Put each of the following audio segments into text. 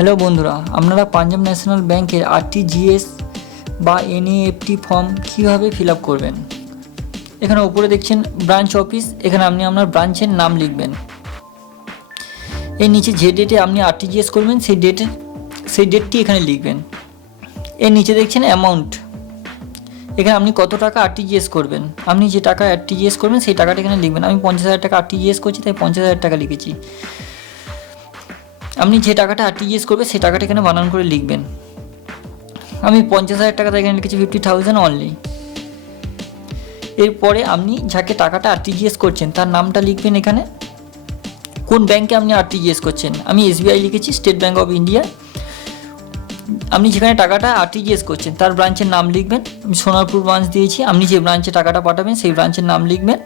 Hello বন্ধুরা, আপনারা Punjab national ব্যাংকের আরটিজিএস বা এনইএফটি ফর্ম কীভাবে ফিল আপ করবেন। এখানে উপরে দেখছেন ব্রাঞ্চ অফিস, এখানে আপনি আপনার ব্রাঞ্চের নাম লিখবেন। এর নিচে যে ডেটে আপনি আরটিজিএস করবেন সেই ডেটটি এখানে লিখবেন। এর নিচে দেখছেন অ্যামাউন্ট, এখানে আপনি কত টাকা আরটিজিএস করবেন। আপনি যে টাকা আরটিজিএস করবেন সেই টাকাটা এখানে লিখবেন। আমি 50,000 টাকা আরটিজিএস করছি, তাই 50,000 টাকা লিখেছি। আপনি যে টাকাটা আরটিজিএস করবে সেই টাকাটা এখানে বানান করে লিখবেন। আমি 50,000 টাকাটা এখানে লিখেছি 50,000 অনলি। এরপরে আপনি যাকে টাকাটা আরটিজিএস করছেন তার নামটা লিখবেন। এখানে কোন ব্যাংকে আপনি আরটিজিএস করছেন, আমি এসবিআই লিখেছি, স্টেট ব্যাঙ্ক অফ ইন্ডিয়া। আপনি যেখানে টাকাটা আরটিজিএস করছেন তার ব্রাঞ্চের নাম লিখবেন। আমি সোনারপুর ব্রাঞ্চ দিয়েছি, আপনি যে ব্রাঞ্চে টাকাটা পাঠাবেন সেই ব্রাঞ্চের নাম লিখবেন।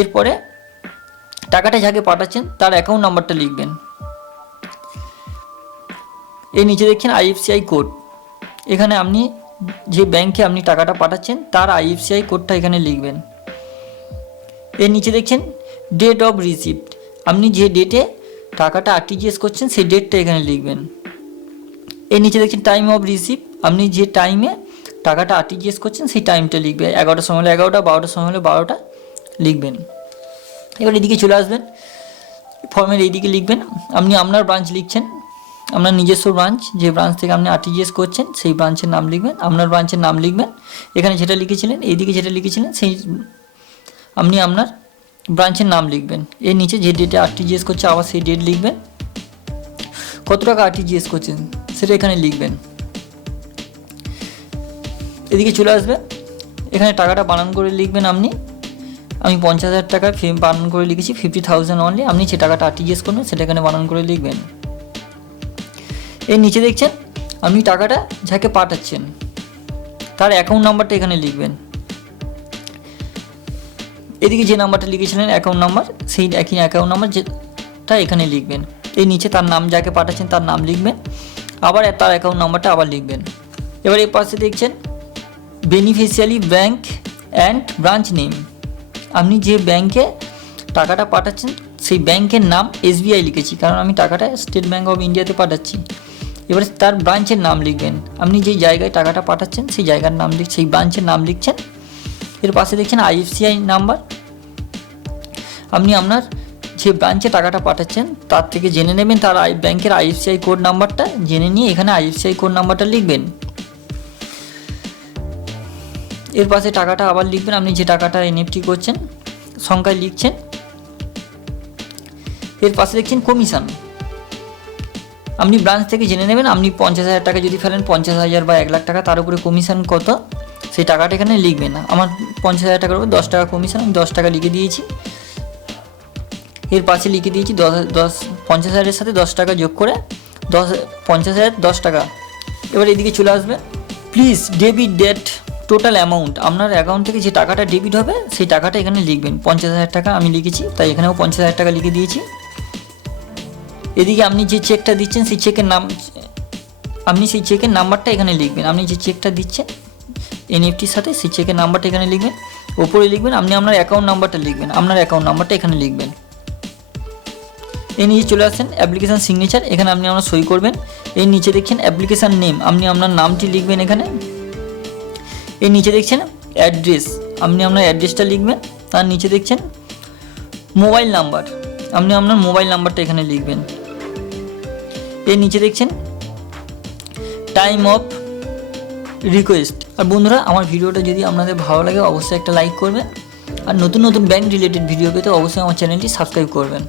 এরপরে টাকাটা যাকে পাঠাচ্ছেন তার অ্যাকাউন্ট নাম্বারটা লিখবেন। এর নিচে দেখছেন আইএফসিআই কোড, এখানে আপনি যে ব্যাংকে আপনি টাকাটা পাঠাচ্ছেন তার আইএফসিআই কোডটা এখানে লিখবেন। এর নিচে দেখছেন ডেট অফ রিসিপ্ট, আপনি যে ডেটে টাকাটা আরটিজিএস করছেন সেই ডেটটা এখানে লিখবেন। এর নিচে দেখছেন টাইম অফ রিসিপ্ট, আপনি যে টাইমে টাকাটা আরটিজিএস করছেন সেই টাইমটা লিখবে। 11টার সময় হলে 11টা, 12টার সময় হলে 12টা লিখবেন। এবার এদিকে চলে আসবেন, ফর্মের এইদিকে লিখবেন আপনি আপনার ব্রাঞ্চ লিখছেন, আপনার নিজস্ব ব্রাঞ্চ, যে ব্রাঞ্চ থেকে আপনি আরটিজিএস করছেন সেই ব্রাঞ্চের নাম লিখবেন, আপনার ব্রাঞ্চের নাম লিখবেন। এখানে যেটা লিখেছিলেন, এইদিকে যেটা লিখেছিলেন সেই আপনি আপনার ব্রাঞ্চের নাম লিখবেন। এর নিচে যে ডেটে আরটিজিএস করছে আবার সেই ডেট লিখবেন। কত টাকা আরটিজিএস করছেন সেটা এখানে লিখবেন। এদিকে চলে আসবে, এখানে টাকাটা বানান করে লিখবেন। আমি 50,000 টাকা বানান করে লিখেছি 50,000 অনলি। আপনি যে টাকাটা আরটিজিএস করবেন সেটা এখানে বানান করে লিখবেন। এর নিচে দেখছেন আপনি টাকাটা যাকে পাঠাচ্ছেন তার অ্যাকাউন্ট নাম্বারটা এখানে লিখবেন। এদিকে যে নাম্বারটা লিখেছিলেন অ্যাকাউন্ট নাম্বার, সেই একই অ্যাকাউন্ট নাম্বার যেটা এখানে লিখবেন। এর নিচে তার নাম, যাকে পাঠাচ্ছেন তার নাম লিখবেন, আবার তার অ্যাকাউন্ট নাম্বারটা আবার লিখবেন। এবার এর পাশে দেখছেন beneficiary bank and branch name, আপনি যে ব্যাংকে টাকাটা পাঠাচ্ছেন সেই ব্যাংকের নাম এসবিআই লিখেছি, কারণ আমি টাকাটা স্টেট ব্যাঙ্ক অফ ইন্ডিয়াতে পাঠাচ্ছি। এবারে তার ব্রাঞ্চের নাম লিখবেন, আপনি যেই জায়গায় টাকাটা পাঠাচ্ছেন সেই জায়গার নাম সেই ব্রাঞ্চের নাম লিখছেন। এর পাশে দেখছেন আইএফসিআই নাম্বার, আপনি আপনার যে ব্রাঞ্চে টাকাটা পাঠাচ্ছেন তার থেকে জেনে নেবেন তার ব্যাংকের আইএফসিআই কোড নাম্বারটা, জেনে নিয়ে এখানে আইএফসিআই কোড নাম্বারটা লিখবেন। এর পাশে টাকাটা আবার লিখবেন, আপনি যে টাকাটা এনইএফটি করছেন সংখ্যায় লিখছেন। এর পাশে দেখছেন কমিশন, আপনি ব্রাঞ্চ থেকে জেনে নেবেন আপনি 50,000 টাকা যদি ফেলেন 50,000 বা 1,00,000 টাকা, তার উপরে কমিশন কত সেই টাকাটা এখানে লিখবেন। আমার 50,000 টাকার উপর 10 টাকা কমিশন, আমি 10 টাকা লিখে দিয়েছি। এর পাশে লিখে দিয়েছি 50,000-এর সাথে 10 টাকা যোগ করে 50,000 10 টাকা। এবার এদিকে চলে আসবে, please debit date total amount, আপনার অ্যাকাউন্ট থেকে যে টাকাটা ডেবিট হবে সেই টাকাটা এখানে লিখবেন। 50,000 টাকা আমি লিখেছি, তাই এখানেও 50,000 টাকা লিখে দিয়েছি। এদিকে আপনি যে চেকটা দিচ্ছেন সেই চেকের নাম, আপনি সেই চেকের নাম্বারটা এখানে লিখবেন। আপনি যে চেকটা দিচ্ছেন এনইএফটির সাথে সেই চেকের নাম্বারটা এখানে লিখবেন। ওপরে লিখবেন আপনি আপনার অ্যাকাউন্ট নাম্বারটা লিখবেন, আপনার অ্যাকাউন্ট নাম্বারটা এখানে লিখবেন। এর নিচে চলে আসেন অ্যাপ্লিকেশান সিগনেচার, এখানে আপনি আপনার সই করবেন। এর নিচে দেখছেন অ্যাপ্লিকেশান নেম, আপনি আপনার নামটি লিখবেন এখানে। এর নিচে দেখছেন অ্যাড্রেস, আপনি আপনার অ্যাড্রেসটা লিখবেন। তার নিচে দেখছেন মোবাইল নাম্বার, আপনি আপনার মোবাইল নাম্বারটা এখানে লিখবেন। এর নিচে দেখছেন টাইম অফ রিকোয়েস্ট। আর বন্ধুরা, আমার ভিডিওটা যদি আপনাদের ভালো লাগে অবশ্যই একটা লাইক করবেন, আর নতুন নতুন ব্যাংক রিলেটেড ভিডিও পেতে অবশ্যই আমার চ্যানেলটি সাবস্ক্রাইব করবেন।